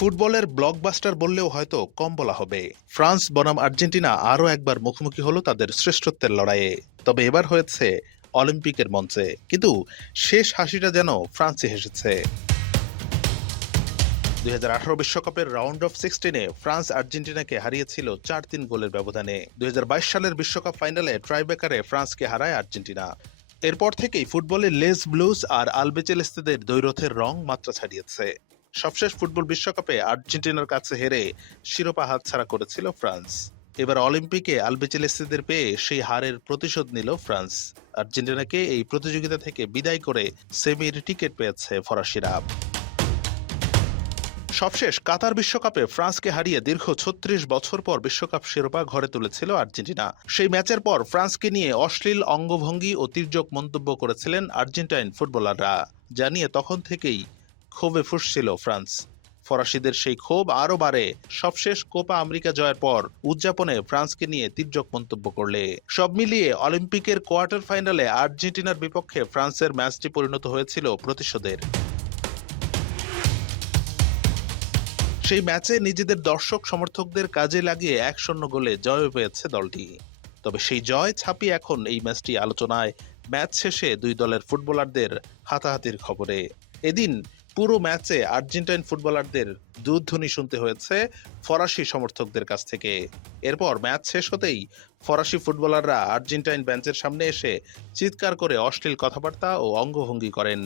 ফুটবলের ব্লকবাস্টার বললেও হয়তো কম বলা হবে। ফ্রান্স বনাম আর্জেন্টিনা আরও একবার মুখোমুখি হলো তাদের শ্রেষ্ঠত্বের লড়াইয়ে। তবে এবার হয়েছে অলিম্পিকের মঞ্চে, কিন্তু শেষ হাসিটা যেন ফ্রান্সই হেসেছে। 2018 বিশ্বকাপের রাউন্ড অফ 16-এ ফ্রান্স আর্জেন্টিনাকে হারিয়েছিল 4-3 গোলের ব্যবধানে। 2022 সালের বিশ্বকাপ ফাইনালে ট্রাইব্রেকারে ফ্রান্সকে হারায় আর্জেন্টিনা। এরপর থেকেই ফুটবলে লেস ব্লুজ আর আলবিচেলেস্তেদের দ্বৈরথের রং মাত্রা ছাড়িয়েছে। সবশেষ ফুটবল বিশ্বকাপে আর্জেন্টিনার কাছে হেরে শিরোপা হাতছাড়া করেছিল ফ্রান্স। এবার অলিম্পিকে আলবিচেলেস্তেদের পেয়ে সেই হারের প্রতিশোধ নিল ফ্রান্স। আর্জেন্টিনাকে এই প্রতিযোগিতা থেকে বিদায় করে সেমির টিকিট পেয়েছে ফরাসিরা। সবশেষ কাতার বিশ্বকাপে ফ্রান্সকে হারিয়ে দীর্ঘ 36 বছর পর বিশ্বকাপ শিরোপা ঘরে তুলেছিল আর্জেন্টিনা। সেই ম্যাচের পর ফ্রান্সকে নিয়ে অশ্লীল অঙ্গভঙ্গি ও তির্যক মন্তব্য করেছিলেন আর্জেন্টাইন ফুটবলাররা, যা নিয়ে তখন থেকেই ক্ষোভে ফুঁসছিল ফ্রান্স। ফরাসিদের সেই ক্ষোভ আরও বাড়ে সবশেষ কোপা আমেরিকা জয়ের পর উদযাপনে ফ্রান্সকে নিয়ে তির্যক মন্তব্য করলে। সব মিলিয়ে অলিম্পিকের কোয়ার্টার ফাইনালে আর্জেন্টিনার বিপক্ষে ফ্রান্সের ম্যাচটি পরিণত হয়েছিল প্রতিশোধের। সেই ম্যাচে নিজেদের দর্শক সমর্থকদের কাজে লাগিয়ে 1-0 গোলে জয় পেয়েছে দলটি। তবে সেই জয় ছাপিয়ে এখন এই ম্যাচটি আলোচনায় ম্যাচ শেষে দুই দলের ফুটবলারদের হাতাহাতির খবরে। এদিন পুরো ম্যাচে আর্জেন্টাইন ফুটবলারদের দুধধ্বনি শুনতে হয়েছে ফরাসি সমর্থকদের কাছ থেকে। এরপর ম্যাচ শেষ হতেই ফরাসি ফুটবলাররা আর্জেন্টাইন বেঞ্চের সামনে এসে চিৎকার করে অশ্লীল কথাবার্তা ও অঙ্গভঙ্গি করেন।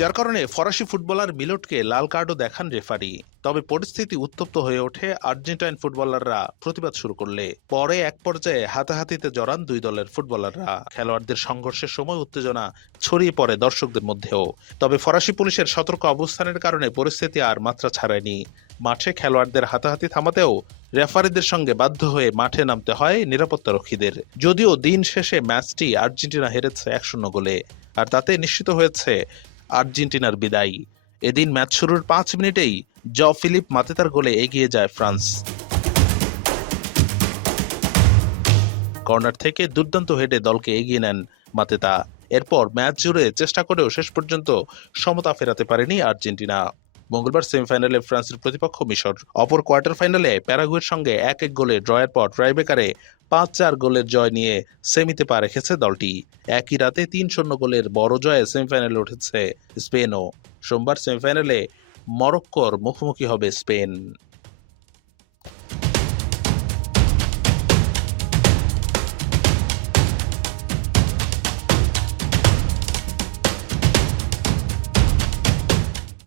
যার কারণে ফরাসি ফুটবলার মিলোটকে লাল কার্ডও দেখান রেফারি। তবে পরিস্থিতি উত্তপ্ত হয়ে ওঠে আর্জেন্টাইন ফুটবলাররা প্রতিবাদ শুরু করলে। পরে এক পর্যায়ে হাতাহাতিতে জড়ান দুই দলের ফুটবলাররা। খেলোয়াড়দের সংঘর্ষের সময় উত্তেজনা ছড়িয়ে পড়ে দর্শকদের মধ্যেও। তবে ফরাসি পুলিশের সতর্ক অবস্থানের কারণে পরিস্থিতি আর মাত্রা ছাড়ায়নি। মাঠে খেলোয়াড়দের হাতাহাতি থামাতেও রেফারিদের সঙ্গে বাধ্য হয়ে মাঠে নামতে হয় নিরাপত্তারক্ষীদের। যদিও দিন শেষে ম্যাচটি আর্জেন্টিনা হেরেছে 1-0 গোলে, আর তাতে নিশ্চিত হয়েছে আর্জেন্টিনার বিদায়। এদিন ম্যাচ শুরুর 5 মিনিটেই ফিলিপ মাতেতার গোলে এগিয়ে যায় ফ্রান্স। কর্নার থেকে দুর্দান্ত হেডে দলকে এগিয়ে নেন মাতেতা। এরপর ম্যাচ জুড়ে চেষ্টা করেও শেষ পর্যন্ত সমতা ফেরাতে পারেনি আর্জেন্টিনা। মঙ্গলবার সেমিফাইনালে ফ্রান্সের প্রতিপক্ষ মিশর। অপর কোয়ার্টার ফাইনালে প্যারাগুয়ের সঙ্গে 1-1 গোলে ড্রয়ের পর ট্রাইব্রেকারে 5-4 গোলের জয় নিয়ে সেমিতে পা রেখেছে দলটি। একই রাতে 3-0 গোলের বড় জয়ে সেমিফাইনালে উঠেছে স্পেনও। সোমবার সেমিফাইনালে মরক্কোর মুখোমুখি হবে স্পেন।